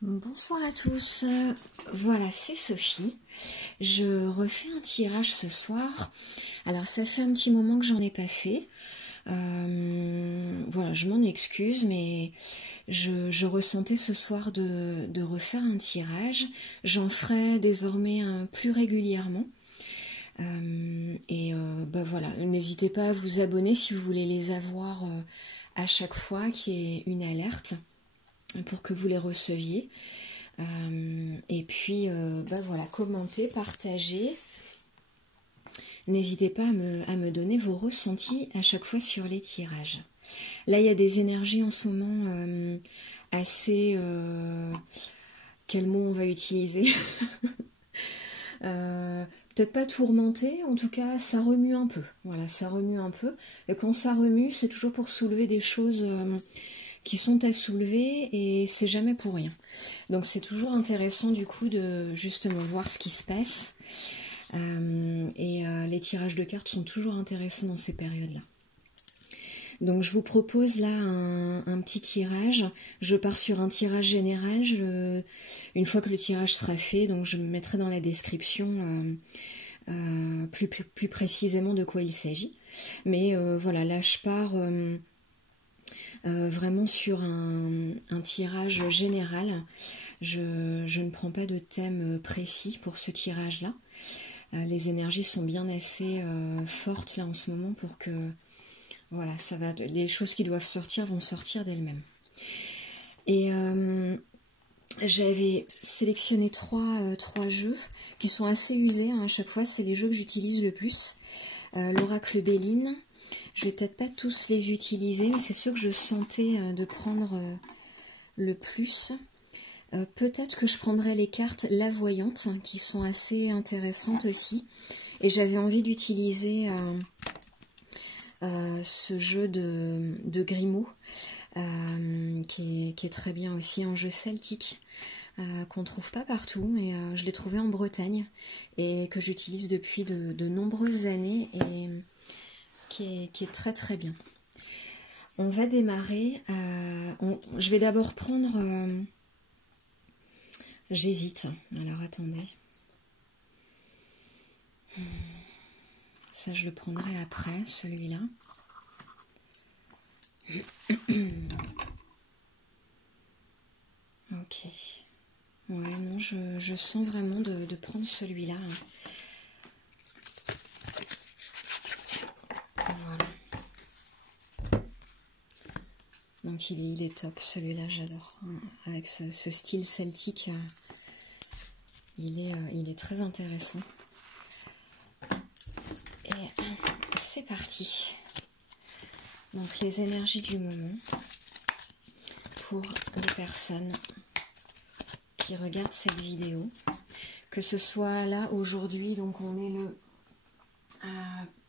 Bonsoir à tous, voilà c'est Sophie, je refais un tirage ce soir. Alors ça fait un petit moment que j'en ai pas fait, voilà je m'en excuse mais je ressentais ce soir de refaire un tirage. J'en ferai désormais plus régulièrement. Bah voilà, n'hésitez pas à vous abonner si vous voulez les avoir à chaque fois qu'il y ait une alerte, pour que vous les receviez. Et puis, bah voilà, commentez, partagez. N'hésitez pas à me donner vos ressentis à chaque fois sur les tirages. Là, il y a des énergies en ce moment assez... quel mot on va utiliser peut-être pas tourmenté, en tout cas ça remue un peu. Voilà, ça remue un peu. Et quand ça remue, c'est toujours pour soulever des choses qui sont à soulever et c'est jamais pour rien. Donc c'est toujours intéressant du coup de justement voir ce qui se passe. Les tirages de cartes sont toujours intéressants dans ces périodes-là. Donc je vous propose là un petit tirage. Je pars sur un tirage général. Une fois que le tirage sera fait, donc je me mettrai dans la description plus précisément de quoi il s'agit. Mais voilà, là je pars vraiment sur un tirage général. Je ne prends pas de thème précis pour ce tirage-là. Les énergies sont bien assez fortes là en ce moment pour que voilà, ça va. Les choses qui doivent sortir vont sortir d'elles-mêmes. Et j'avais sélectionné trois jeux qui sont assez usés hein, à chaque fois. C'est les jeux que j'utilise le plus. L'oracle Béline. Je vais peut-être pas tous les utiliser, mais c'est sûr que je sentais de prendre le plus. Peut-être que je prendrai les cartes La Voyante, qui sont assez intéressantes aussi. Et j'avais envie d'utiliser ce jeu de Grimaud, qui est très bien aussi, en jeu celtique, qu'on trouve pas partout, mais je l'ai trouvé en Bretagne, et que j'utilise depuis de nombreuses années, et qui est très très bien. On va démarrer. Je vais d'abord prendre... J'hésite. Alors attendez. Ça, je le prendrai après, celui-là. Ok. Ouais, non, je sens vraiment de prendre celui-là. Voilà. Donc il est top, celui-là, j'adore. Avec ce style celtique, il est très intéressant. Et c'est parti. Donc les énergies du moment pour les personnes qui regardent cette vidéo. Que ce soit là, aujourd'hui, donc on est le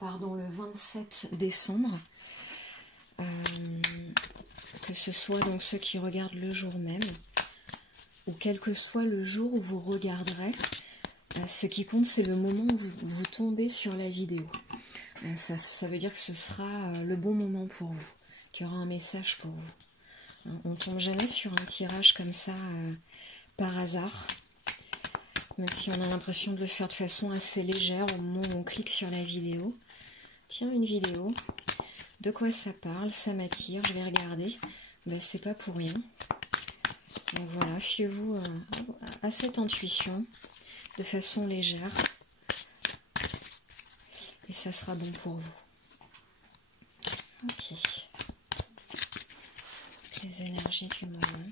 27 décembre. Que ce soit donc ceux qui regardent le jour même, ou quel que soit le jour où vous regarderez, ce qui compte c'est le moment où vous tombez sur la vidéo. Ça veut dire que ce sera le bon moment pour vous, qu'il y aura un message pour vous. On ne tombe jamais sur un tirage comme ça par hasard, même si on a l'impression de le faire de façon assez légère au moment où on clique sur la vidéo. Tiens, une vidéo, de quoi ça parle, ça m'attire, je vais regarder. Ben, c'est pas pour rien. Donc voilà, fiez-vous à cette intuition de façon légère et ça sera bon pour vous. Ok. Les énergies du moment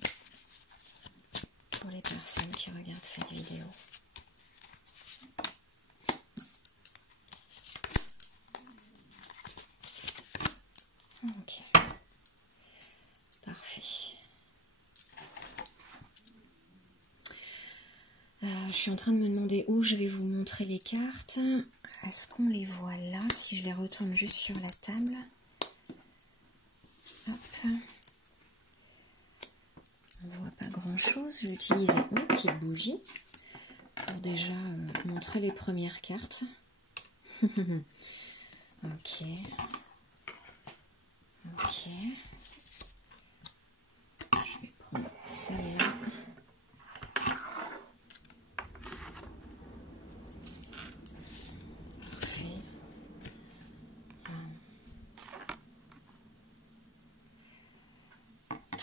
pour les personnes qui regardent cette vidéo. Ok. Parfait. Je suis en train de me demander où je vais vous montrer les cartes. Est-ce qu'on les voit là? Si je les retourne juste sur la table. Hop. On ne voit pas grand chose. Je vais utiliser mes petites bougies pour déjà montrer les premières cartes. Ok. Ok. Je vais prendre celle-là.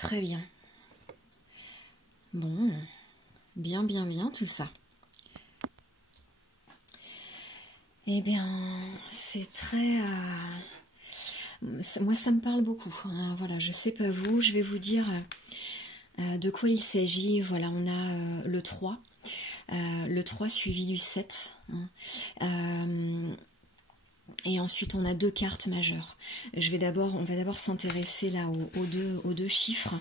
très bien. Bon, bien tout ça. Eh bien, c'est très... moi, ça me parle beaucoup. Hein. Voilà, je sais pas vous, je vais vous dire de quoi il s'agit. Voilà, on a le 3. Le 3 suivi du 7. Hein. Et ensuite, on a 2 cartes majeures. On va d'abord s'intéresser là aux deux chiffres.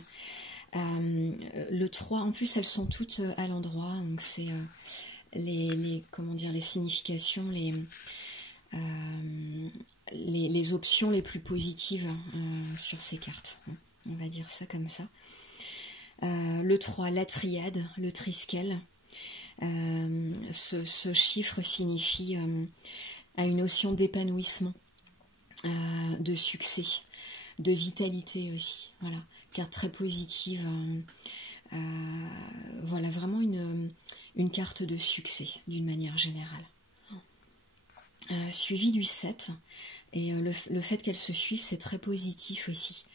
Le 3, en plus, elles sont toutes à l'endroit. Donc, c'est comment dire, les significations, les options les plus positives sur ces cartes. On va dire ça comme ça. Le 3, la triade, le triskel. Ce chiffre signifie à une notion d'épanouissement, de succès, de vitalité aussi. Voilà, carte très positive. Voilà, vraiment une carte de succès d'une manière générale. Suivi du 7, et le fait qu'elle se suive, c'est très positif aussi.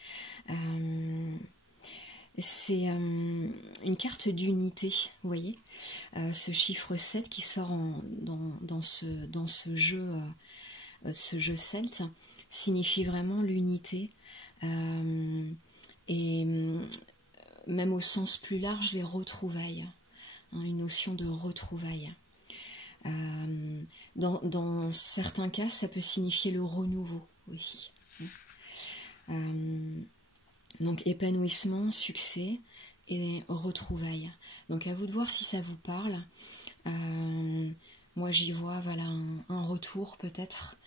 C'est une carte d'unité, vous voyez, ce chiffre 7 qui sort dans ce jeu celte signifie vraiment l'unité et même au sens plus large les retrouvailles, hein, une notion de retrouvailles. Dans certains cas, ça peut signifier le renouveau aussi. Donc épanouissement, succès et retrouvailles. Donc à vous de voir si ça vous parle. Moi j'y vois voilà, un retour peut-être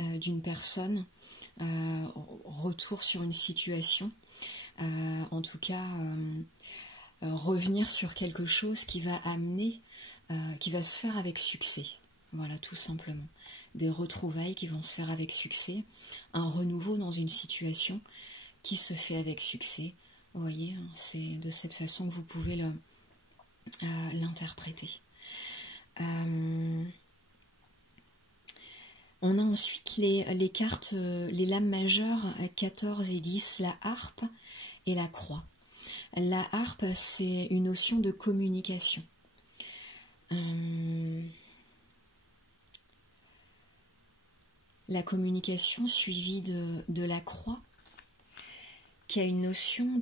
d'une personne, retour sur une situation, en tout cas revenir sur quelque chose qui va amener, qui va se faire avec succès. Voilà, tout simplement. Des retrouvailles qui vont se faire avec succès, un renouveau dans une situation qui se fait avec succès. Vous voyez, c'est de cette façon que vous pouvez l'interpréter. On a ensuite les cartes, les lames majeures 14 et 10, la harpe et la croix. La harpe, c'est une notion de communication. La communication suivie de la croix, qui a une notion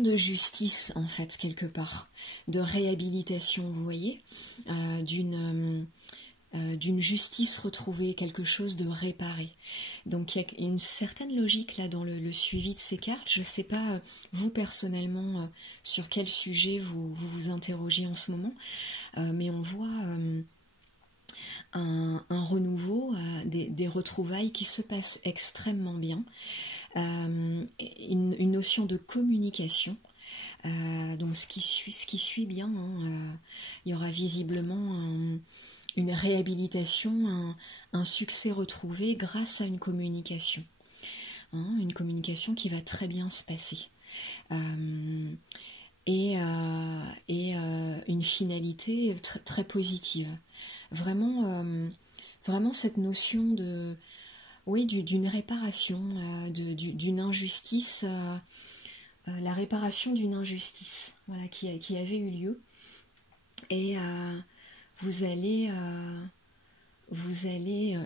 de justice, en fait, quelque part, de réhabilitation, vous voyez, d'une justice retrouvée, quelque chose de réparé. Donc il y a une certaine logique là dans le suivi de ces cartes. Je ne sais pas, vous personnellement, sur quel sujet vous interrogez en ce moment, mais on voit un renouveau, des retrouvailles qui se passent extrêmement bien, une notion de communication. Donc ce qui suit bien, hein, il y aura visiblement une réhabilitation, un succès retrouvé grâce à une communication. Hein, une communication qui va très bien se passer. Et une finalité très, très positive. Vraiment, vraiment cette notion de, oui, d'une réparation, d'une injustice, la réparation d'une injustice, voilà, qui avait eu lieu. Et vous allez,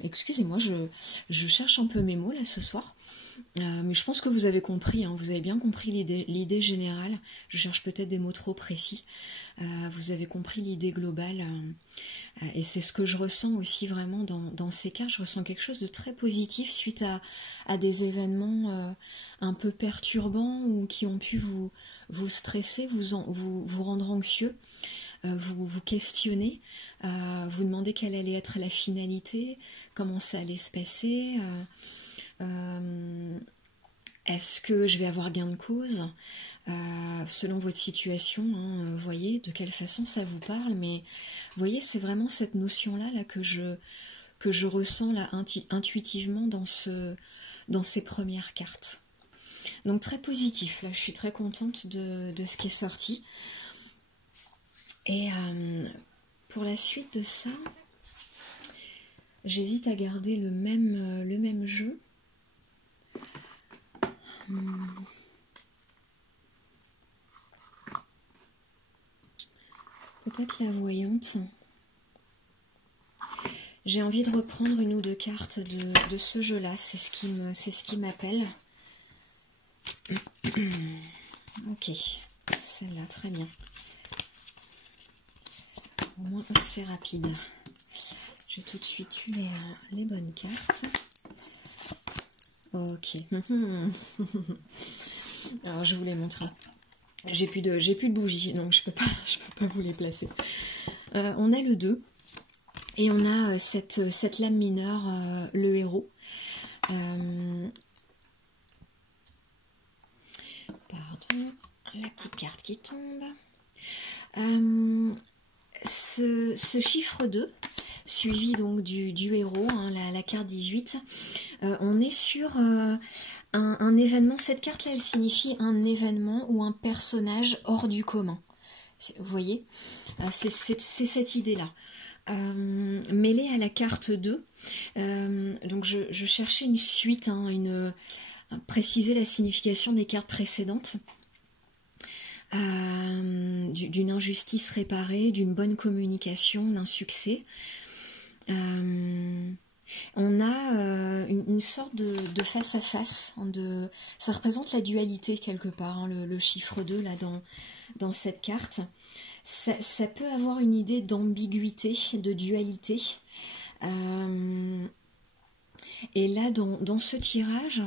excusez-moi, je cherche un peu mes mots là ce soir, mais je pense que vous avez compris, hein, vous avez bien compris l'idée générale. Je cherche peut-être des mots trop précis. Vous avez compris l'idée globale, et c'est ce que je ressens aussi vraiment dans ces cas. Je ressens quelque chose de très positif suite à des événements un peu perturbants ou qui ont pu vous stresser, vous rendre anxieux. Vous questionnez, vous demandez quelle allait être la finalité, comment ça allait se passer, est-ce que je vais avoir gain de cause, selon votre situation, hein, voyez de quelle façon ça vous parle, mais voyez, c'est vraiment cette notion-là là, que je ressens là, intuitivement dans ces premières cartes. Donc très positif, là je suis très contente de ce qui est sorti. Et pour la suite de ça, j'hésite à garder le même jeu. Peut-être la voyante. J'ai envie de reprendre une ou deux cartes de ce jeu-là. C'est ce qui m'appelle. Ok, celle-là, très bien. Au moins, c'est rapide. J'ai tout de suite eu les bonnes cartes. Ok. Alors, je vous les montre. J'ai plus de bougies, donc je peux pas vous les placer. On a le 2. Et on a cette lame mineure, le héros. Pardon, la petite carte qui tombe. Ce chiffre 2, suivi donc du héros, hein, la carte 18, on est sur un événement. Cette carte-là, elle signifie un événement ou un personnage hors du commun. Vous voyez, c'est cette idée-là. Mêlée à la carte 2, donc je cherchais une suite, hein, préciser la signification des cartes précédentes, d'une injustice réparée, d'une bonne communication, d'un succès. On a une sorte de face à face, ça représente la dualité quelque part, hein, le chiffre 2 là dans cette carte. Ça peut avoir une idée d'ambiguïté, de dualité. Et là, dans ce tirage,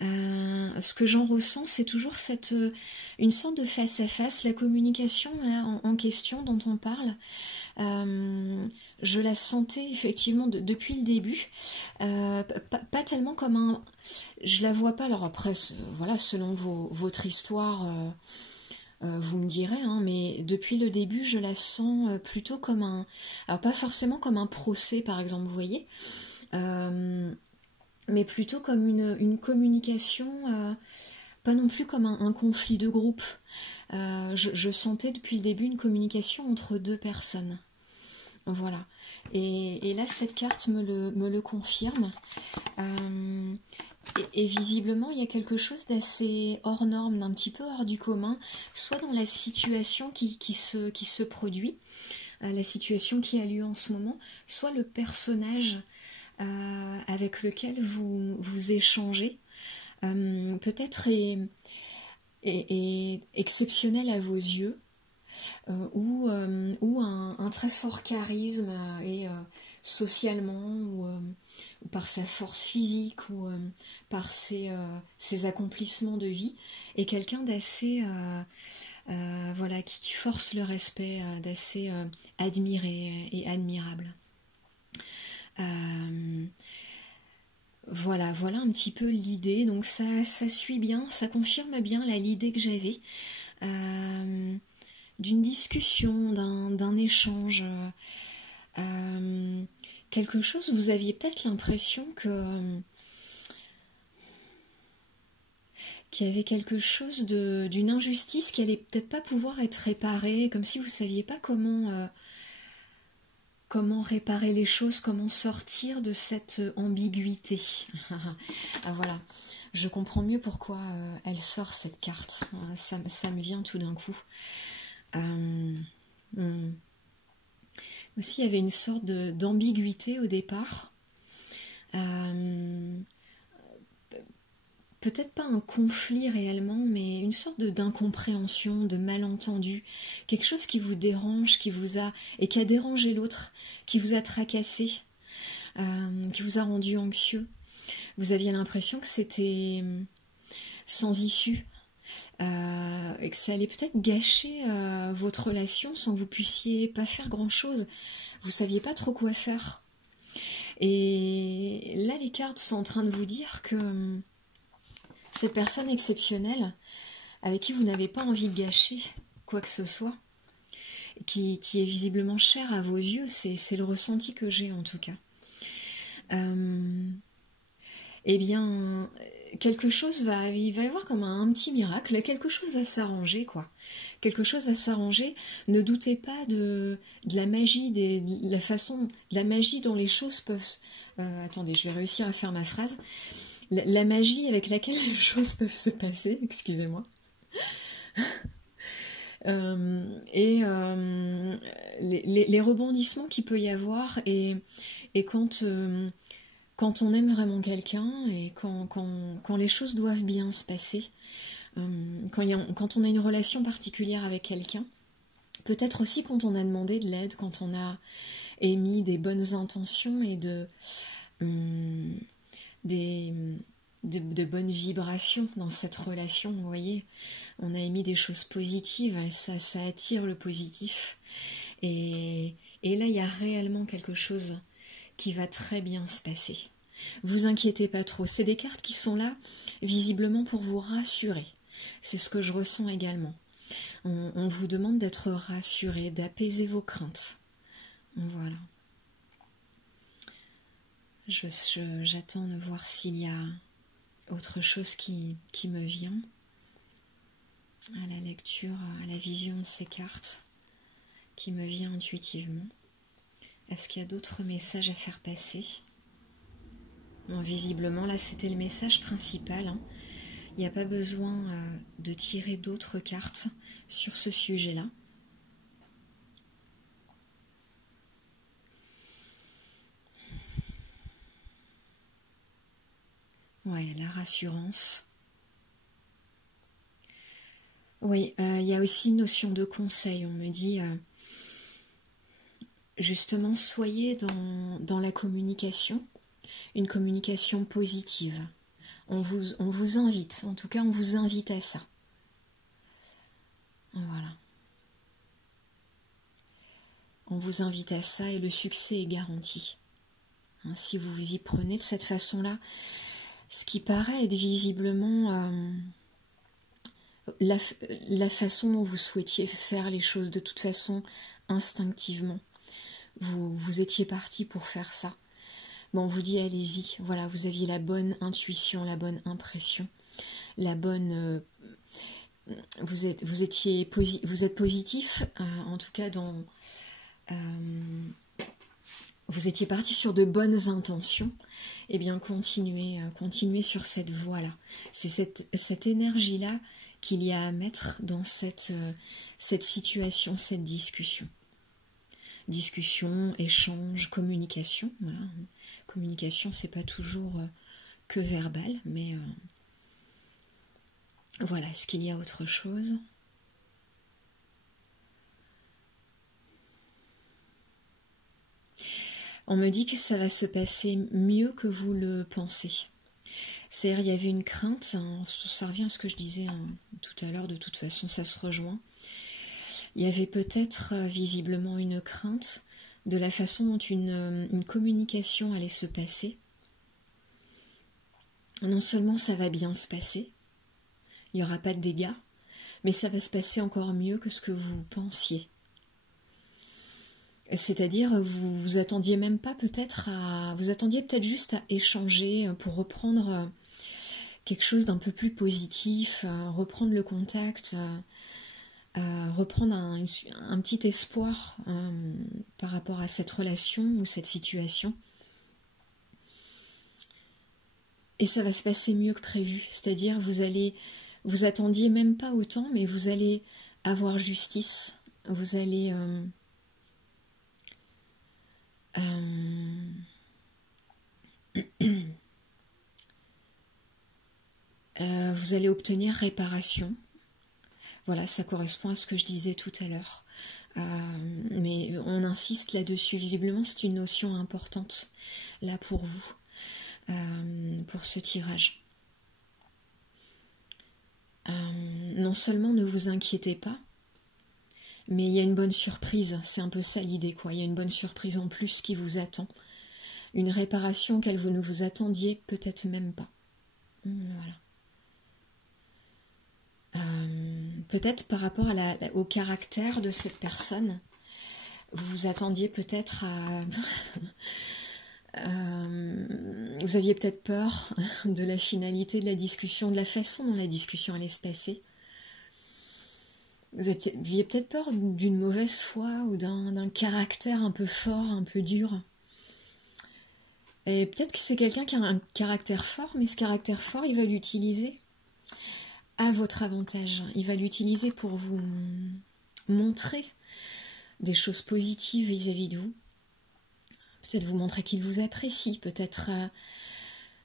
ce que j'en ressens, c'est toujours une sorte de face-à-face. La communication là, en question dont on parle, je la sentais effectivement depuis le début. Pas tellement comme un... Je la vois pas, alors après, voilà, selon votre histoire... vous me direz, hein, mais depuis le début, je la sens plutôt comme un... Alors, pas forcément comme un procès, par exemple, vous voyez, mais plutôt comme une communication, pas non plus comme un conflit de groupe. Je sentais depuis le début une communication entre deux personnes. Voilà. Et là, cette carte me le confirme. Et visiblement, il y a quelque chose d'assez hors norme, d'un petit peu hors du commun, soit dans la situation qui se produit, la situation qui a lieu en ce moment, soit le personnage avec lequel vous échangez, peut-être est exceptionnel à vos yeux, ou un très fort charisme et socialement ou par sa force physique ou par ses accomplissements de vie, et quelqu'un d'assez voilà, qui force le respect, d'assez admiré et admirable. Voilà un petit peu l'idée. Donc ça suit bien, ça confirme bien l'idée que j'avais d'une discussion, d'un échange, quelque chose. Vous aviez peut-être l'impression qu'il y avait quelque chose d'une injustice qui allait peut-être pas pouvoir être réparée, comme si vous saviez pas comment réparer les choses, comment sortir de cette ambiguïté. Ah, voilà, je comprends mieux pourquoi elle sort cette carte. Ça me vient tout d'un coup. Aussi, il y avait une sorte d'ambiguïté au départ. Peut-être pas un conflit réellement, mais une sorte d'incompréhension, de malentendu, quelque chose qui vous dérange, qui a dérangé l'autre, qui vous a tracassé, qui vous a rendu anxieux. Vous aviez l'impression que c'était sans issue, et que ça allait peut-être gâcher votre relation sans que vous puissiez pas faire grand-chose. Vous saviez pas trop quoi faire. Et là, les cartes sont en train de vous dire que cette personne exceptionnelle, avec qui vous n'avez pas envie de gâcher quoi que ce soit, qui est visiblement chère à vos yeux, c'est le ressenti que j'ai en tout cas. Eh bien, quelque chose il va y avoir comme un petit miracle, quelque chose va s'arranger, quoi. Quelque chose va s'arranger. Ne doutez pas de la magie, de la magie dont les choses peuvent... attendez, je vais réussir à faire ma phrase. la magie avec laquelle les choses peuvent se passer, excusez-moi. Les rebondissements qu'il peut y avoir et quand on aime vraiment quelqu'un et quand les choses doivent bien se passer, quand on a une relation particulière avec quelqu'un, peut-être aussi quand on a demandé de l'aide, quand on a émis des bonnes intentions et de bonnes vibrations dans cette relation, vous voyez, on a émis des choses positives, ça attire le positif, et là il y a réellement quelque chose qui va très bien se passer. Vous inquiétez pas trop, c'est des cartes qui sont là visiblement pour vous rassurer, c'est ce que je ressens également. On vous demande d'être rassuré, d'apaiser vos craintes, voilà. J'attends de voir s'il y a autre chose qui me vient à la lecture, à la vision de ces cartes, qui me vient intuitivement. Est-ce qu'il y a d'autres messages à faire passer? Bon, visiblement, là, c'était le message principal, hein. Il n'y a pas besoin de tirer d'autres cartes sur ce sujet-là. Ouais, la rassurance. Oui, il y a aussi une notion de conseil. On me dit, justement, soyez dans la communication, une communication positive. On vous invite, en tout cas, on vous invite à ça. Voilà. On vous invite à ça et le succès est garanti. Hein, si vous vous y prenez de cette façon-là, ce qui paraît être visiblement la façon dont vous souhaitiez faire les choses, de toute façon, instinctivement. Vous étiez parti pour faire ça. Bon, on vous dit allez-y, voilà, vous aviez la bonne intuition, la bonne impression, la bonne... vous êtes positif, en tout cas vous étiez parti sur de bonnes intentions. Eh bien, continuez sur cette voie-là. C'est cette énergie-là qu'il y a à mettre dans cette situation, cette discussion. Discussion, échange, communication. Voilà. Communication, c'est pas toujours que verbal, mais voilà. Est-ce qu'il y a autre chose? On me dit que ça va se passer mieux que vous le pensez. C'est-à-dire, il y avait une crainte, hein, ça revient à ce que je disais tout à l'heure, de toute façon, ça se rejoint. Il y avait peut-être visiblement une crainte de la façon dont une communication allait se passer. Non seulement ça va bien se passer, il n'y aura pas de dégâts, mais ça va se passer encore mieux que ce que vous pensiez. C'est-à-dire, vous attendiez même pas peut-être à... Vous attendiez peut-être juste à échanger pour reprendre quelque chose d'un peu plus positif, reprendre le contact, reprendre un petit espoir par rapport à cette relation ou cette situation. Et ça va se passer mieux que prévu. C'est-à-dire, vous attendiez même pas autant, mais vous allez avoir justice. Vous allez... vous allez obtenir réparation. Voilà, ça correspond à ce que je disais tout à l'heure. Mais on insiste là-dessus. Visiblement, c'est une notion importante là pour vous, pour ce tirage. Non seulement ne vous inquiétez pas, mais il y a une bonne surprise. C'est un peu ça l'idée, quoi. Il y a une bonne surprise en plus qui vous attend. Une réparation qu'elle vous ne vous attendiez peut-être même pas. Voilà. Peut-être par rapport au caractère de cette personne, vous vous attendiez peut-être à... vous aviez peut-être peur de la finalité de la discussion, de la façon dont la discussion allait se passer. Vous aviez peut-être peur d'une mauvaise foi ou d'un caractère un peu fort, un peu dur. Et peut-être que c'est quelqu'un qui a un caractère fort, mais ce caractère fort, il va l'utiliser à votre avantage. Il va l'utiliser pour vous montrer des choses positives vis-à-vis de vous. Peut-être vous montrer qu'il vous apprécie, peut-être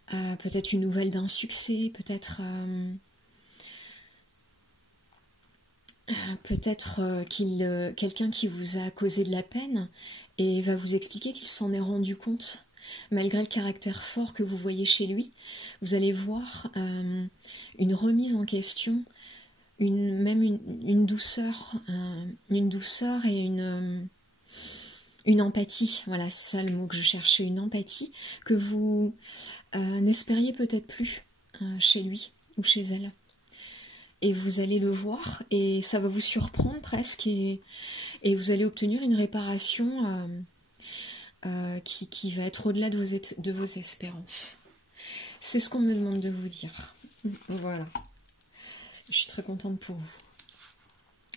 peut-être une nouvelle d'un succès, peut-être quelqu'un qui vous a causé de la peine et va vous expliquer qu'il s'en est rendu compte. Malgré le caractère fort que vous voyez chez lui, vous allez voir une remise en question, même une douceur et une empathie. Voilà, c'est ça le mot que je cherchais, une empathie que vous n'espériez peut-être plus chez lui ou chez elle. Et vous allez le voir et ça va vous surprendre presque et vous allez obtenir une réparation qui va être au-delà de vos espérances. C'est ce qu'on me demande de vous dire. Voilà. Je suis très contente pour vous.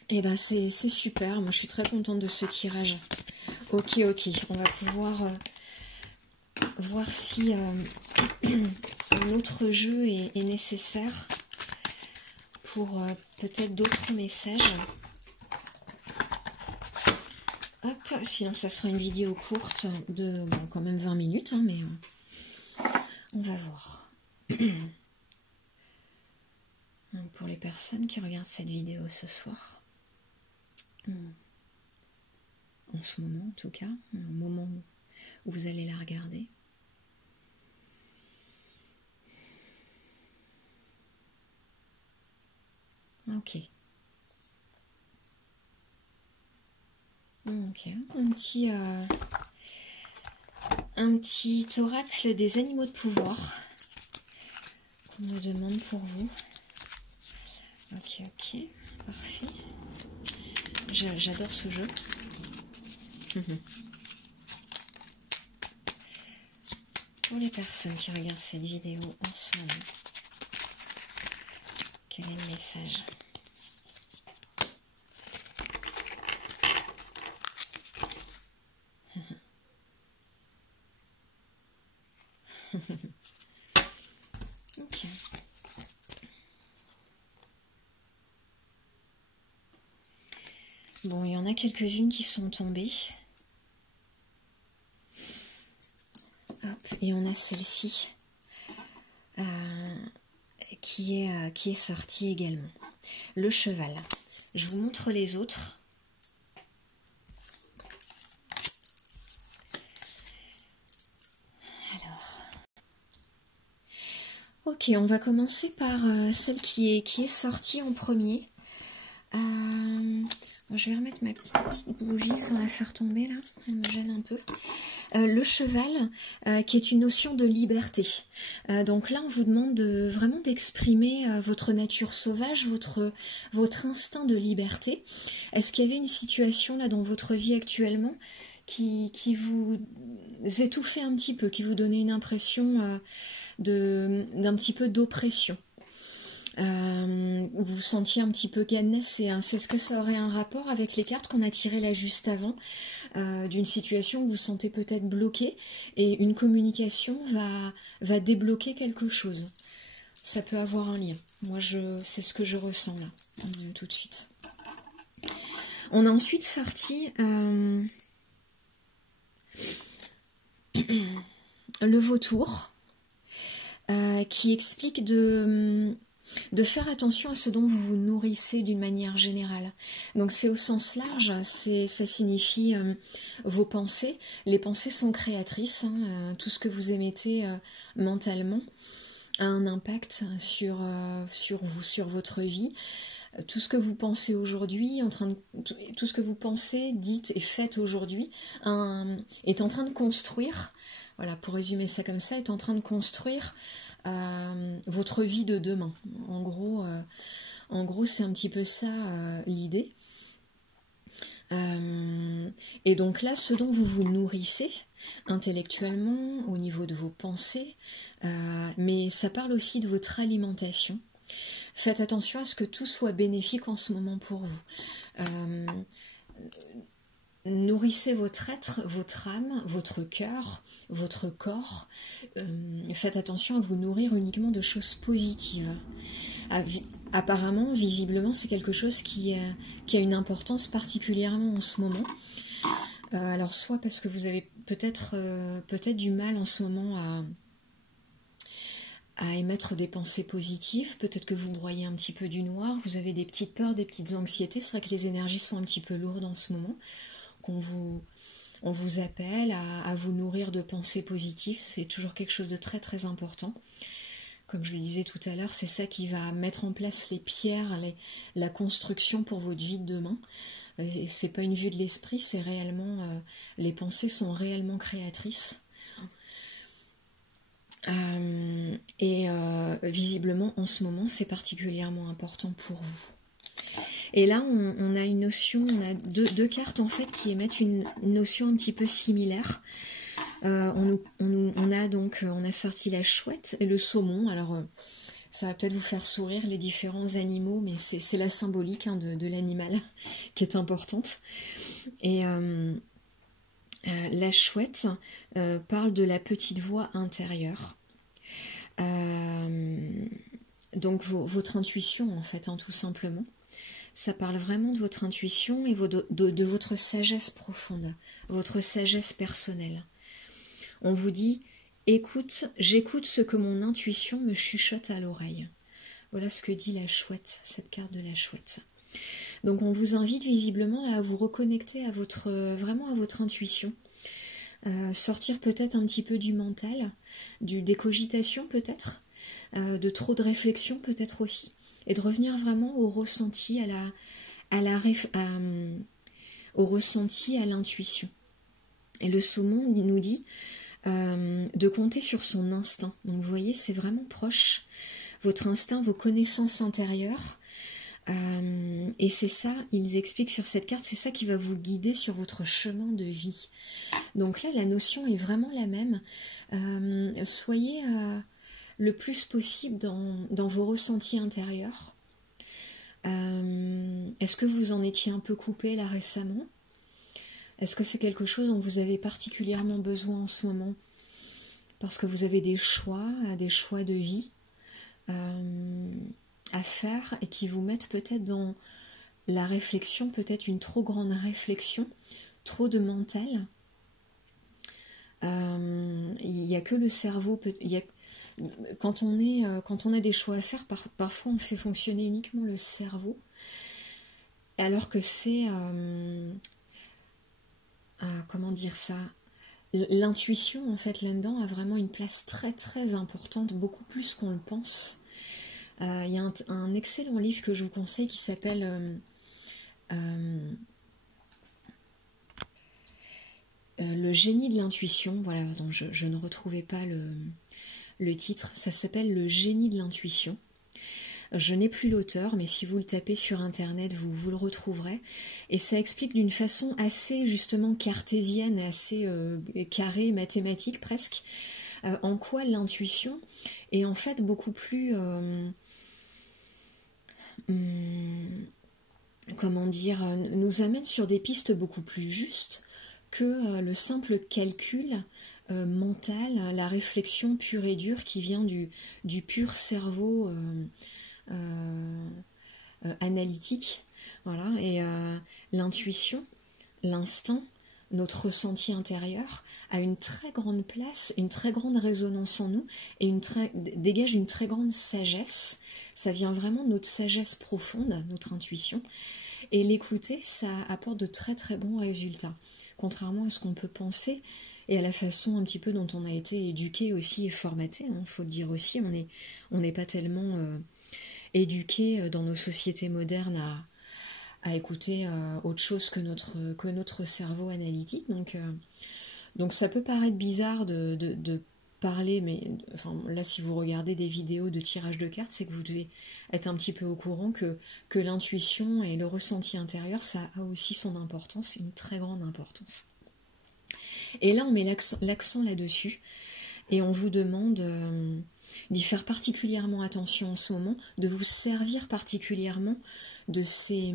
Et ben c'est super, moi je suis très contente de ce tirage. Ok, on va pouvoir voir si un autre jeu est nécessaire pour peut-être d'autres messages. Hop, sinon ça sera une vidéo courte de quand même 20 minutes, hein, mais on va voir. Donc pour les personnes qui regardent cette vidéo ce soir, en ce moment en tout cas, au moment où vous allez la regarder. Ok. Ok, un petit oracle des animaux de pouvoir qu'on me demande pour vous. Ok, parfait. J'adore ce jeu. Pour les personnes qui regardent cette vidéo en ce moment, quel est le message ? Ok. Bon, il y en a quelques-unes qui sont tombées. Hop, et on a celle-ci qui est sortie également. Le cheval. Je vous montre les autres. Alors. Ok, on va commencer par celle qui est sortie en premier. Je vais remettre ma petite bougie sans la faire tomber là, elle me gêne un peu. Le cheval, qui est une notion de liberté. Donc là, on vous demande vraiment d'exprimer votre nature sauvage, votre instinct de liberté. Est-ce qu'il y avait une situation là dans votre vie actuellement qui vous étouffait un petit peu, qui vous donnait une impression d'un petit peu d'oppression? Vous vous sentiez un petit peu gagnesse, est-ce que ça aurait un rapport avec les cartes qu'on a tirées là juste avant, d'une situation où vous vous sentez peut-être bloqué et une communication va débloquer quelque chose? Ça peut avoir un lien. Moi, c'est ce que je ressens là, tout de suite. On a ensuite sorti le vautour, qui explique de faire attention à ce dont vous vous nourrissez d'une manière générale. Donc c'est au sens large, ça signifie vos pensées. Les pensées sont créatrices, hein, tout ce que vous émettez mentalement a un impact sur vous, sur votre vie. Tout ce que vous pensez aujourd'hui, tout ce que vous pensez, dites et faites aujourd'hui est en train de construire, voilà, pour résumer ça comme ça, est en train de construire votre vie de demain. En gros, c'est un petit peu ça l'idée. Et donc là, ce dont vous vous nourrissez intellectuellement, au niveau de vos pensées, mais ça parle aussi de votre alimentation. Faites attention à ce que tout soit bénéfique en ce moment pour vous. nourrissez votre être, votre âme, votre cœur, votre corps. Faites attention à vous nourrir uniquement de choses positives. Apparemment, visiblement, c'est quelque chose qui a une importance particulièrement en ce moment. Alors, soit parce que vous avez peut-être du mal en ce moment à émettre des pensées positives, peut-être que vous broyez un petit peu du noir, vous avez des petites peurs, des petites anxiétés, c'est vrai que les énergies sont un petit peu lourdes en ce moment, on vous appelle à vous nourrir de pensées positives, c'est toujours quelque chose de très très important. Comme je le disais tout à l'heure, c'est ça qui va mettre en place les pierres, la construction pour votre vie de demain. C'est pas une vue de l'esprit, c'est réellement, les pensées sont réellement créatrices. Visiblement en ce moment c'est particulièrement important pour vous. Et là on a une notion, on a deux cartes en fait qui émettent une notion un petit peu similaire. On a sorti la chouette et le saumon. Alors ça va peut-être vous faire sourire les différents animaux, mais c'est la symbolique de l'animal qui est importante. Et la chouette parle de la petite voix intérieure. Donc votre intuition en fait, tout simplement. Ça parle vraiment de votre intuition et de votre sagesse profonde, votre sagesse personnelle. On vous dit, écoute, j'écoute ce que mon intuition me chuchote à l'oreille. Voilà ce que dit la chouette, cette carte de la chouette. Donc on vous invite visiblement à vous reconnecter à vraiment à votre intuition. Sortir peut-être un petit peu du mental, des cogitations peut-être, de trop de réflexion peut-être aussi, et de revenir vraiment au ressenti, au ressenti, à l'intuition. Et le saumon nous dit de compter sur son instinct. Donc vous voyez, c'est vraiment proche, votre instinct, vos connaissances intérieures. Et c'est ça, ils expliquent sur cette carte, c'est ça qui va vous guider sur votre chemin de vie. Donc là, la notion est vraiment la même. Soyez le plus possible dans vos ressentis intérieurs. Est-ce que vous en étiez un peu coupé là récemment? Est-ce que c'est quelque chose dont vous avez particulièrement besoin en ce moment? Parce que vous avez des choix de vie à faire et qui vous mettent peut-être dans la réflexion, peut-être une trop grande réflexion, trop de mental. Il n'y a que le cerveau, quand on a des choix à faire, parfois on fait fonctionner uniquement le cerveau, alors que c'est, comment dire ça, l'intuition en fait là-dedans a vraiment une place très très importante, beaucoup plus qu'on le pense. Il y a un excellent livre que je vous conseille qui s'appelle Le génie de l'intuition. Voilà, donc je ne retrouvais pas le titre. Ça s'appelle Le génie de l'intuition. Je n'ai plus l'auteur, mais si vous le tapez sur internet, vous le retrouverez. Et ça explique d'une façon assez justement cartésienne, assez carrée, mathématique presque, en quoi l'intuition est en fait beaucoup plus... comment dire, nous amène sur des pistes beaucoup plus justes que le simple calcul mental, la réflexion pure et dure qui vient du pur cerveau analytique. Voilà. Et l'intuition, l'instinct, notre ressenti intérieur a une très grande place, une très grande résonance en nous et dégage une très grande sagesse. Ça vient vraiment de notre sagesse profonde, notre intuition. Et l'écouter, ça apporte de très très bons résultats. Contrairement à ce qu'on peut penser et à la façon un petit peu dont on a été éduqué aussi et formaté, hein, faut le dire aussi, on n'est pas tellement éduqué dans nos sociétés modernes à écouter autre chose que notre cerveau analytique. Donc ça peut paraître bizarre de parler, mais enfin, là si vous regardez des vidéos de tirage de cartes, c'est que vous devez être un petit peu au courant que l'intuition et le ressenti intérieur, ça a aussi son importance, une très grande importance. Et là on met l'accent là-dessus, et on vous demande d'y faire particulièrement attention en ce moment, de vous servir particulièrement de ces,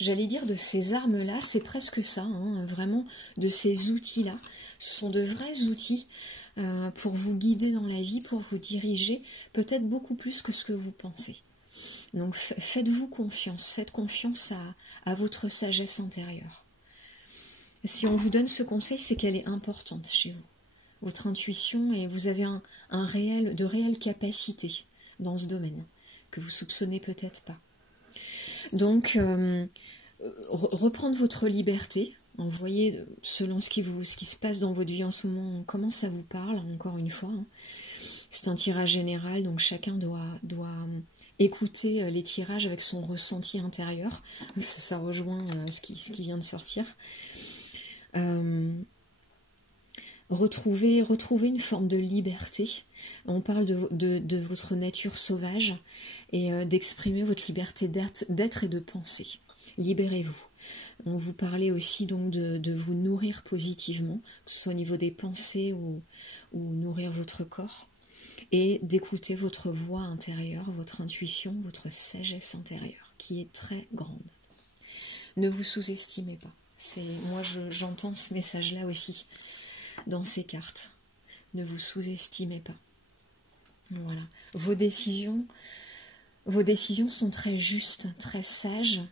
j'allais dire de ces armes-là, c'est presque ça, hein, vraiment de ces outils-là. Ce sont de vrais outils pour vous guider dans la vie, pour vous diriger, peut-être beaucoup plus que ce que vous pensez. Donc faites-vous confiance, faites confiance à votre sagesse intérieure. Si on vous donne ce conseil, c'est qu'elle est importante chez vous. Votre intuition, et vous avez de réelles capacités dans ce domaine, que vous soupçonnez peut-être pas. Donc, reprendre votre liberté, voyez selon ce qui se passe dans votre vie en ce moment, comment ça vous parle, encore une fois. Hein. C'est un tirage général, donc chacun doit écouter les tirages avec son ressenti intérieur. Ça rejoint ce qui vient de sortir. Retrouver une forme de liberté. On parle de votre nature sauvage et d'exprimer votre liberté d'être et de penser. Libérez-vous. On vous parlait aussi donc de vous nourrir positivement, que ce soit au niveau des pensées ou nourrir votre corps, et d'écouter votre voix intérieure, votre intuition, votre sagesse intérieure, qui est très grande. Ne vous sous-estimez pas. Moi, j'entends ce message-là aussi dans ces cartes. Ne vous sous-estimez pas. Voilà. Vos décisions sont très justes, très sages.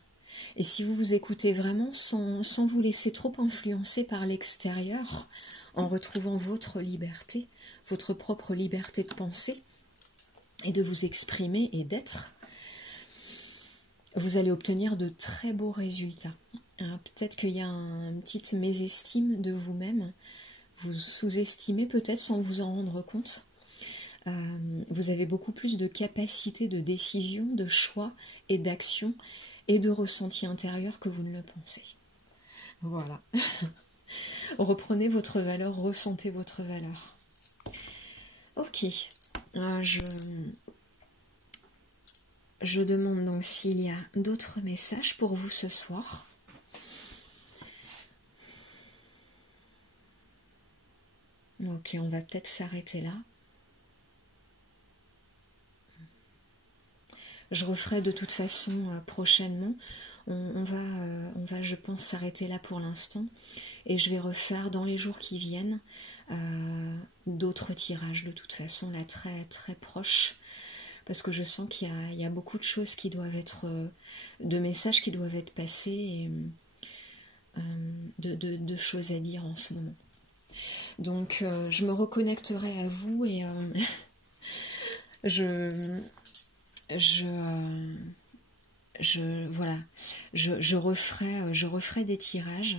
Et si vous vous écoutez vraiment sans vous laisser trop influencer par l'extérieur, en retrouvant votre liberté, votre propre liberté de penser et de vous exprimer et d'être, vous allez obtenir de très beaux résultats. Peut-être qu'il y a une petite mésestime de vous-même, vous sous-estimez peut-être sans vous en rendre compte. Vous avez beaucoup plus de capacité de décision, de choix et d'action et de ressenti intérieur que vous ne le pensez. Voilà. Reprenez votre valeur, ressentez votre valeur. Ok. Je demande donc s'il y a d'autres messages pour vous ce soir. Ok, on va peut-être s'arrêter là. Je referai de toute façon prochainement. On va, je pense, s'arrêter là pour l'instant. Et je vais refaire dans les jours qui viennent d'autres tirages, de toute façon, là, très, très proches. Parce que je sens qu'il y a beaucoup de choses qui doivent être... de messages qui doivent être passés et de choses à dire en ce moment. Donc, je me reconnecterai à vous et je referai des tirages.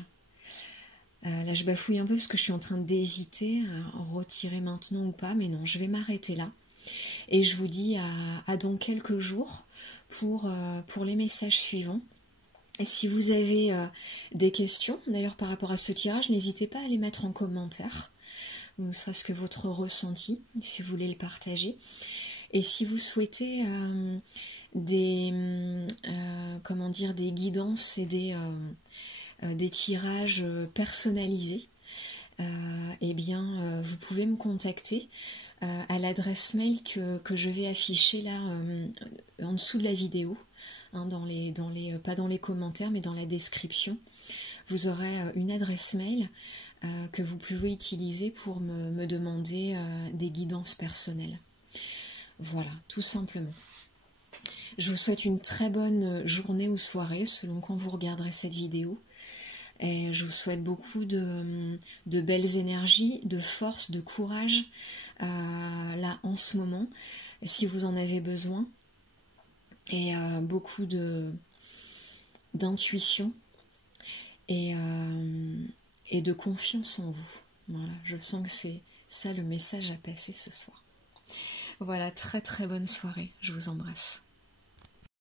Là, je bafouille un peu parce que je suis en train d'hésiter à en retirer maintenant ou pas, mais non, je vais m'arrêter là. Et je vous dis à dans quelques jours pour les messages suivants. Et si vous avez des questions, d'ailleurs par rapport à ce tirage, n'hésitez pas à les mettre en commentaire, ne serait-ce que votre ressenti, si vous voulez le partager. Et si vous souhaitez des guidances et des tirages personnalisés, eh bien vous pouvez me contacter à l'adresse mail que je vais afficher là en dessous de la vidéo, hein, pas dans les commentaires mais dans la description. Vous aurez une adresse mail que vous pouvez utiliser pour me demander des guidances personnelles. Voilà, tout simplement. Je vous souhaite une très bonne journée ou soirée selon quand vous regarderez cette vidéo. Et je vous souhaite beaucoup de belles énergies, de force, de courage là en ce moment, si vous en avez besoin. Et beaucoup d'intuition et de confiance en vous. Voilà, je sens que c'est ça le message à passer ce soir. Voilà, très très bonne soirée, je vous embrasse.